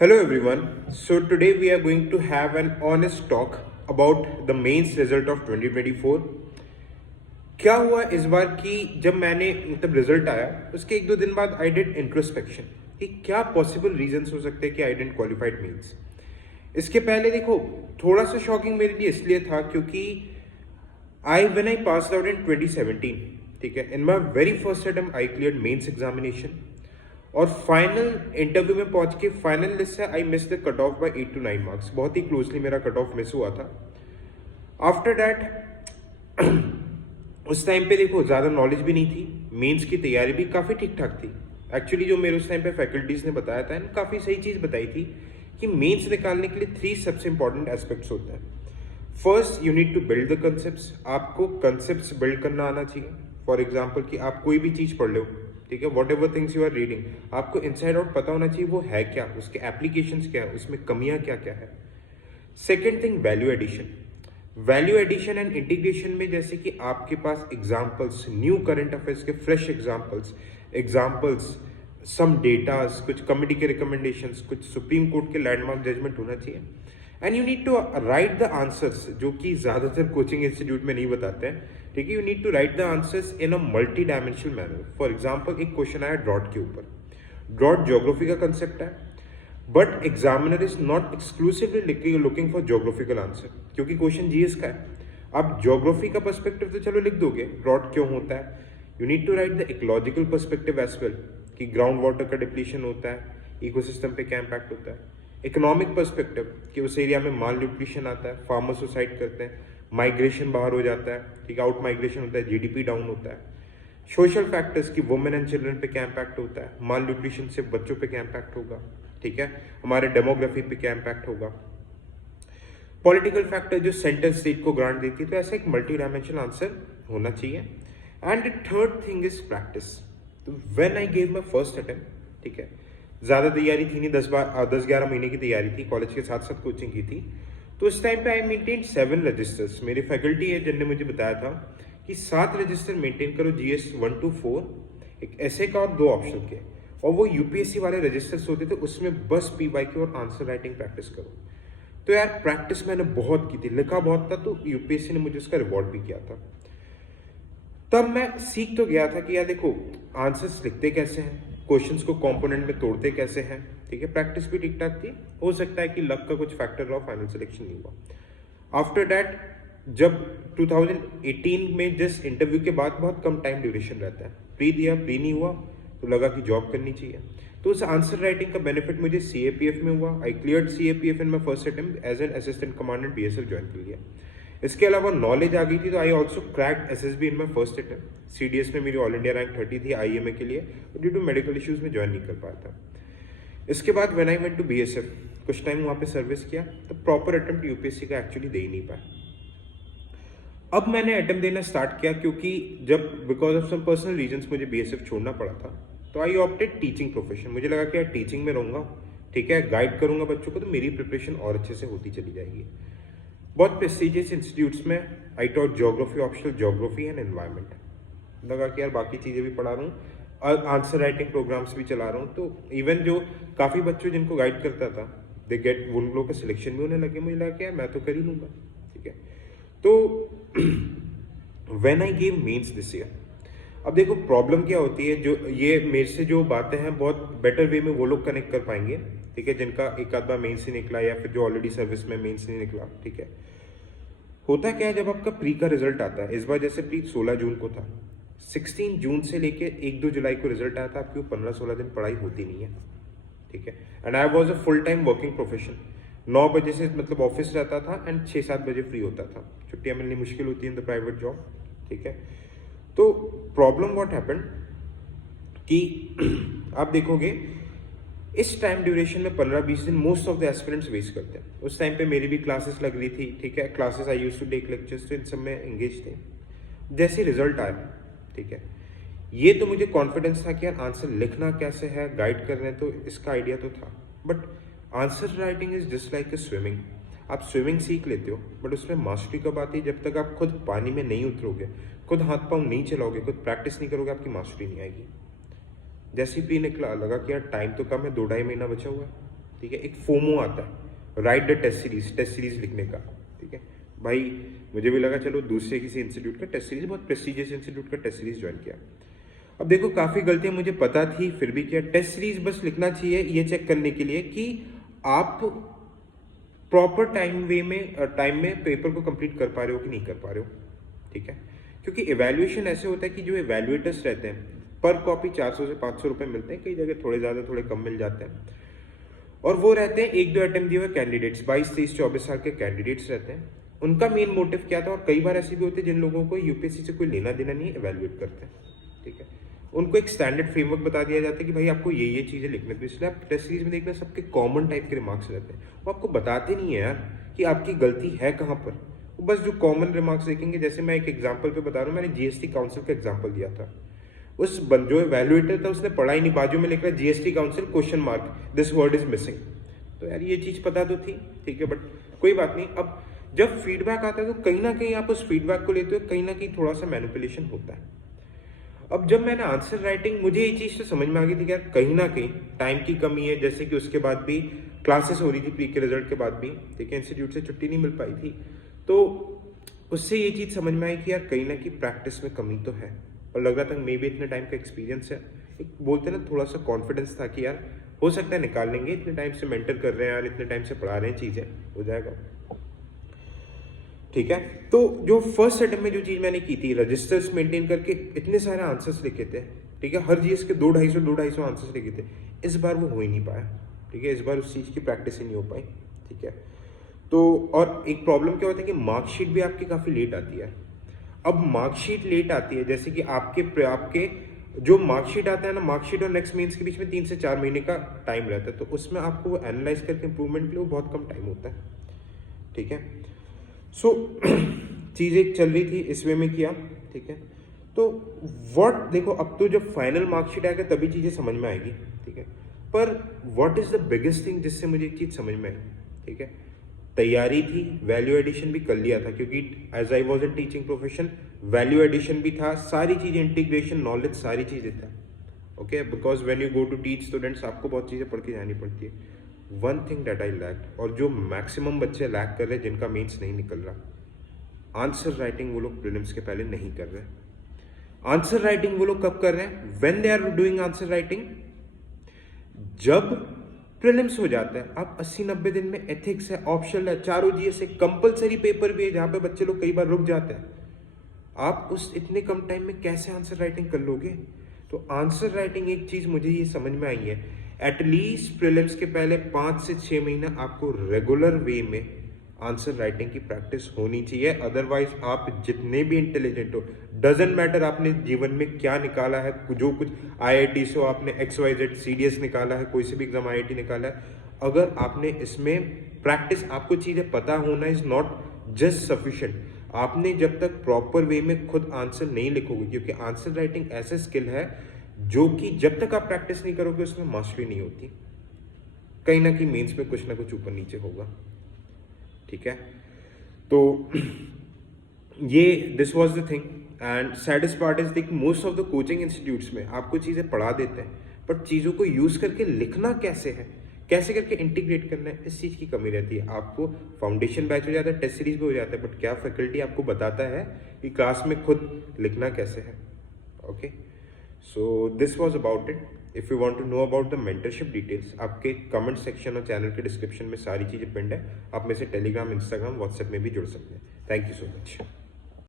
Hello everyone. So today we are going to have an honest talk about the mains result of 2024. क्या हुआ इस बार कि जब मैंने मतलब रिजल्ट आया उसके एक दो दिन बाद आई डिड इंट्रोस्पेक्शन कि क्या पॉसिबल रीजंस हो सकते हैं कि आई डिडंट क्वालिफाइड मेंस। इसके पहले देखो थोड़ा सा शॉकिंग मेरे लिए इसलिए था क्योंकि I when I pass out in 2017, ठीक है, in my very first attempt I cleared mains examination और फाइनल इंटरव्यू में पहुंच के फाइनल लिस्ट से I miss the cut off by 8 to 9 marks. बहुत ही क्लोजली मेरा कट ऑफ मिस हुआ था। आफ्टर दैट उस टाइम पे देखो ज़्यादा नॉलेज भी नहीं थी, मेंस की तैयारी भी काफ़ी ठीक ठाक थी। एक्चुअली जो मेरे उस टाइम पे फैकल्टीज़ ने बताया था काफ़ी सही चीज़ बताई थी कि मेंस निकालने के लिए 3 सबसे इंपॉर्टेंट एस्पेक्ट्स होते हैं। First, you need to build the concepts. आपको कंसेप्ट्स बिल्ड करना आना चाहिए। फॉर एग्जाम्पल कि आप कोई भी चीज़ पढ़ लो, ठीक है, whatever things you are reading, आपको इनसाइड आउट पता होना चाहिए वो है क्या, उसके एप्लीकेशंस क्या है, उसमें कमियां क्या क्या है। Second thing, value addition. Value addition and integration में जैसे कि आपके पास एग्जाम्पल्स, न्यू करंट अफेयर्स के फ्रेश एग्जाम्पल्स, सम डेटास, कुछ कमिटी के रिकमेंडेशंस, कुछ सुप्रीम कोर्ट के लैंडमार्क जजमेंट होना चाहिए। And you need to write the answers, जो कि ज़्यादातर कोचिंग इंस्टीट्यूट में नहीं बताते हैं, ठीक है। You need to write the answers in a multi dimensional manner. For example एक क्वेश्चन आया ड्रॉट के ऊपर। ड्रॉट ज्योग्राफी का कंसेप्ट है, but examiner is not exclusively looking for geographical answer, क्योंकि क्वेश्चन जीएस का है। आप ज्योग्राफी का पर्सपेक्टिव तो चलो लिख दोगे, ड्रॉट क्यों होता है। You need to write the ecological perspective as well, कि ग्राउंड वाटर का डिप्लीशन होता है, इकोसिस्टम पे क्या इम्पैक्ट होता है। इकोनॉमिक पर्सपेक्टिव, कि उस एरिया में माल न्यूट्रिशन आता है, फार्मर सुसाइड करते हैं, माइग्रेशन बाहर हो जाता है, ठीक है, आउट माइग्रेशन होता है, जीडीपी डाउन होता है। सोशल फैक्टर्स, की वुमेन एंड चिल्ड्रन पे क्या इम्पैक्ट होता है, माल न्यूट्रिशन से बच्चों पे क्या इम्पैक्ट होगा, ठीक है, हमारे डेमोग्राफी पे क्या इम्पैक्ट होगा। पॉलिटिकल फैक्टर, जो सेंट्रल स्टेट को ग्रांट देती है, तो ऐसा एक मल्टी डायमेंशनल आंसर होना चाहिए। And third thing is practice. तो when I gave my first attempt, ठीक है, ज़्यादा तैयारी थी नहीं, 10-11 महीने की तैयारी थी, कॉलेज के साथ साथ कोचिंग की थी। तो उस टाइम पे आई मेंटेन 7 रजिस्टर्स। मेरी फैकल्टी है जिनने मुझे बताया था कि 7 रजिस्टर मेंटेन करो, GS 1 to 4, एक ऐसे का और 2 ऑप्शन के, और वो यूपीएससी वाले रजिस्टर्स होते थे, उसमें बस PYQ और आंसर राइटिंग प्रैक्टिस करो। तो यार प्रैक्टिस मैंने बहुत की थी, लिखा बहुत था, तो यूपीएससी ने मुझे उसका रिवॉर्ड भी किया था। तब मैं सीख तो गया था कि यार देखो आंसर्स लिखते कैसे हैं, क्वेश्चंस को कंपोनेंट में तोड़ते कैसे हैं, ठीक है। प्रैक्टिस भी ठीक ठाक थी, हो सकता है कि लक का कुछ फैक्टर रहा, फाइनल सिलेक्शन नहीं हुआ। आफ्टर दैट जब 2018 में जस्ट इंटरव्यू के बाद बहुत कम टाइम ड्यूरेशन रहता है, प्री दिया, प्री नहीं हुआ तो लगा कि जॉब करनी चाहिए। तो उस आंसर राइटिंग का बेनिफिट मुझे CAPF में हुआ। I cleared CAPF in my first attempt as an assistant commandant, BSF join कर लिया। इसके अलावा नॉलेज आ गई थी, तो I also cracked SSB in my first attempt. CDS में मेरी ऑल इंडिया रैंक 30 थी IMA के लिए, ड्यू टू मेडिकल इश्यूज में ज्वाइन नहीं कर पाया था। इसके बाद when I went to BSF, कुछ टाइम वहाँ पे सर्विस किया, तो प्रॉपर अटेम्प्ट यूपीएससी का एक्चुअली दे ही नहीं पाया। अब मैंने अटेम्प्ट देना स्टार्ट किया, क्योंकि जब because of some personal reasons मुझे BSF छोड़ना पड़ा था, तो आई ऑप्टेड टीचिंग प्रोफेशन। मुझे लगा कि यार टीचिंग में रहूँगा, ठीक है, गाइड करूँगा बच्चों को, तो मेरी प्रिपरेशन और अच्छे से होती चली जाएगी। बहुत प्रेस्टिजियस इंस्टीट्यूट्स में I taught geography optional, geography and environment. लगा कि यार बाकी चीज़ें भी पढ़ा रहा हूँ और आंसर राइटिंग प्रोग्राम्स भी चला रहा हूँ, तो इवन जो काफ़ी बच्चों जिनको गाइड करता था, दे गेट, उन लोगों का सिलेक्शन भी होने लगे। मुझे लगा कि यार मैं तो कर ही लूँगा, ठीक है। तो when I gave mains this year, अब देखो प्रॉब्लम क्या होती है, जो ये मेरे से जो बातें हैं बहुत बेटर वे में वो लोग कनेक्ट कर पाएंगे, ठीक है, जिनका एक आध बार मेंस ही निकला, या फिर जो ऑलरेडी सर्विस में मेंस नहीं निकला, ठीक है। होता क्या है, जब आपका प्री का रिजल्ट आता है, इस बार जैसे प्री 16 जून को था, 16 जून से लेके 1-2 जुलाई को रिजल्ट आया था, आपकी 15-16 दिन पढ़ाई होती नहीं है, ठीक है। And I was a full time working profession. 9 बजे से मतलब ऑफिस रहता था एंड 6-7 बजे फ्री होता था। छुट्टियां मिलनी मुश्किल होती है इन द प्राइवेट जॉब, ठीक है। तो प्रॉब्लम व्हाट हैपेंड कि आप देखोगे इस टाइम ड्यूरेशन में 15-20 दिन most of the aspirants waste करते हैं। उस टाइम पे मेरी भी क्लासेस लग रही थी, ठीक है, classes I used to take lectures, तो इन सब में एंगेज थे। जैसे रिजल्ट आया, ठीक है, ये तो मुझे कॉन्फिडेंस था कि यार आंसर लिखना कैसे है, गाइड कर रहे हैं, तो इसका आइडिया तो था। But answer writing is just like a swimming. आप स्विमिंग सीख लेते हो, बट उसमें मास्टरी कब आती है, जब तक आप खुद पानी में नहीं उतरोगे, खुद हाथ पाँव नहीं चलाओगे, खुद प्रैक्टिस नहीं करोगे, आपकी मास्टरी नहीं आएगी। जैसे ही प्री निकला, लगा कि यार टाइम तो कम है, 2-2.5 महीना बचा हुआ है, ठीक है, एक फोमो आता है, राइट द टेस्ट सीरीज लिखने का, ठीक है भाई। मुझे भी लगा चलो दूसरे किसी इंस्टीट्यूट का टेस्ट सीरीज, बहुत प्रेस्टिजियस इंस्टीट्यूट का टेस्ट सीरीज ज्वाइन किया। अब देखो काफ़ी गलतियां मुझे पता थी, फिर भी क्या, टेस्ट सीरीज बस लिखना चाहिए ये चेक करने के लिए कि आप प्रॉपर टाइम में पेपर को कंप्लीट कर पा रहे हो कि नहीं कर पा रहे हो, ठीक है। क्योंकि इवैल्यूएशन ऐसे होता है कि जो इवैल्यूएटर्स रहते हैं पर कॉपी 400 से 500 रुपए मिलते हैं, कई जगह थोड़े ज़्यादा थोड़े कम मिल जाते हैं, और वो रहते हैं 1-2 अटेम्प्ट दिए हुए कैंडिडेट्स, 22-23-24 साल के कैंडिडेट्स रहते हैं। उनका मेन मोटिव क्या था, और कई बार ऐसे भी होते हैं जिन लोगों को यूपीएससी से कोई लेना देना नहीं, इवैल्यूएट करते हैं, ठीक है। उनको एक स्टैंडर्ड फ्रेमवर्क बता दिया जाता है कि भाई आपको ये चीज़ें लिखने, तो इसलिए आप टेस्ट सीरीज में देखना सबके कॉमन टाइप के रिमार्क्स रहते हैं। वो आपको बताते नहीं है यार कि आपकी गलती है कहाँ पर, वो बस जो कॉमन रिमार्क्स देखेंगे। जैसे मैं एक एग्जाम्पल पे बता रहा हूँ, मैंने जीएसटी काउंसिल का एग्जाम्पल दिया था, उस जो इवैल्यूएटर था उसने पढ़ा ही नहीं, बाजू में लिख रहा है GST council question mark, this word is missing. तो यार ये चीज़ पता तो थी, ठीक है, बट कोई बात नहीं। अब जब फीडबैक आता है तो कहीं ना कहीं आप उस फीडबैक को लेते हो, कहीं ना कहीं थोड़ा सा मैनिपुलेशन होता है। अब जब मैंने आंसर राइटिंग, मुझे ये चीज़ तो समझ में आ गई थी कि यार कहीं ना कहीं टाइम की कमी है, जैसे कि उसके बाद भी क्लासेस हो रही थी प्री के रिजल्ट के बाद भी, ठीक है, इंस्टीट्यूट से छुट्टी नहीं मिल पाई थी, तो उससे ये चीज़ समझ में आई कि यार कहीं ना कहीं प्रैक्टिस में कमी तो है, और लग रहा था मे भी इतने टाइम का एक्सपीरियंस है, एक बोलते ना थोड़ा सा कॉन्फिडेंस था कि यार हो सकता है निकाल लेंगे, इतने टाइम से मेंटर कर रहे हैं यार, इतने टाइम से पढ़ा रहे हैं, चीज़ें हो जाएगा, ठीक है। तो जो फर्स्ट अटेम्प्ट में जो चीज़ मैंने की थी, रजिस्टर्स मेंटेन करके इतने सारे आंसर्स लिखे थे, ठीक है, हर जीएस के 200-250 आंसर्स लिखे थे, इस बार वो हो ही नहीं पाया, ठीक है, इस बार उस चीज़ की प्रैक्टिस ही नहीं हो पाई, ठीक है। तो और एक प्रॉब्लम क्या होता है कि मार्कशीट भी आपकी काफ़ी लेट आती है। अब मार्कशीट लेट आती है, जैसे कि आपके जो मार्कशीट आता है ना, मार्कशीट और नेक्स्ट मेंस के बीच में 3 से 4 महीने का टाइम रहता है, तो उसमें आपको वो एनालाइज करके इंप्रूवमेंट के लिए वो बहुत कम टाइम होता है, ठीक है। सो चीज़ें चल रही थी, इस वे में किया, ठीक है। तो देखो अब तो जब फाइनल मार्कशीट आएगा तभी चीज़ें समझ में आएगी, ठीक है। पर what is the biggest thing जिससे मुझे एक चीज़ समझ में आई, ठीक है, तैयारी थी, वैल्यू एडिशन भी कर लिया था, क्योंकि as I was in teaching profession value addition भी था, सारी चीज़, इंटीग्रेशन, नॉलेज, सारी चीज़ें था, okay. Because when you go to teach students आपको बहुत चीज़ें पढ़ के जानी पड़ती है। One thing that I lacked, और जो मैक्सिमम बच्चे लैक कर रहे हैं जिनका मीन्स नहीं निकल रहा, आंसर राइटिंग वो लोग प्रीलिम्स के पहले नहीं कर रहे। आंसर राइटिंग वो लोग कब कर रहे हैं, when they are doing answer writing, जब प्रीलिम्स हो जाता है। अब 80-90 दिन में एथिक्स है, ऑप्शनल है, चारों जीएस है, कंपलसरी पेपर भी है जहां पे बच्चे लोग कई बार रुक जाते हैं। आप उस इतने कम टाइम में कैसे आंसर राइटिंग कर लोगे? तो आंसर राइटिंग एक चीज मुझे ये समझ में आई है, एटलीस्ट प्रीलिम्स के पहले 5 से 6 महीना आपको रेगुलर वे में आंसर राइटिंग की प्रैक्टिस होनी चाहिए। अदरवाइज आप जितने भी इंटेलिजेंट हो, डजेंट मैटर आपने जीवन में क्या निकाला है, जो कुछ आईआईटी से हो, आपने XYZ CDS निकाला है, कोई से भी एग्जाम IIT निकाला है, अगर आपने इसमें प्रैक्टिस, आपको चीज़ें पता होना इज नॉट जस्ट सफिशिएंट। आपने जब तक प्रॉपर वे में खुद आंसर नहीं लिखोगे, क्योंकि आंसर राइटिंग ऐसा स्किल है जो कि जब तक आप प्रैक्टिस नहीं करोगे उसमें मास्टरी नहीं होती, कहीं ना कहीं मेंस में कुछ ना कुछ ऊपर नीचे होगा, ठीक है। तो ये this was the thing, and saddest part is that most of the coaching institutes में आपको चीज़ें पढ़ा देते हैं, बट चीज़ों को यूज़ करके लिखना कैसे है, कैसे करके इंटीग्रेट करना है, इस चीज़ की कमी रहती है। आपको फाउंडेशन बैच हो जाता है, टेस्ट सीरीज भी हो जाता है, बट क्या फैकल्टी आपको बताता है कि क्लास में खुद लिखना कैसे है, okay. So this was about it. If you want to know about the mentorship details, आपके कमेंट सेक्शन और चैनल के डिस्क्रिप्शन में सारी चीज़ें पिंड है, आप में से टेलीग्राम, इंस्टाग्राम, व्हाट्सएप में भी जुड़ सकते हैं। Thank you so much.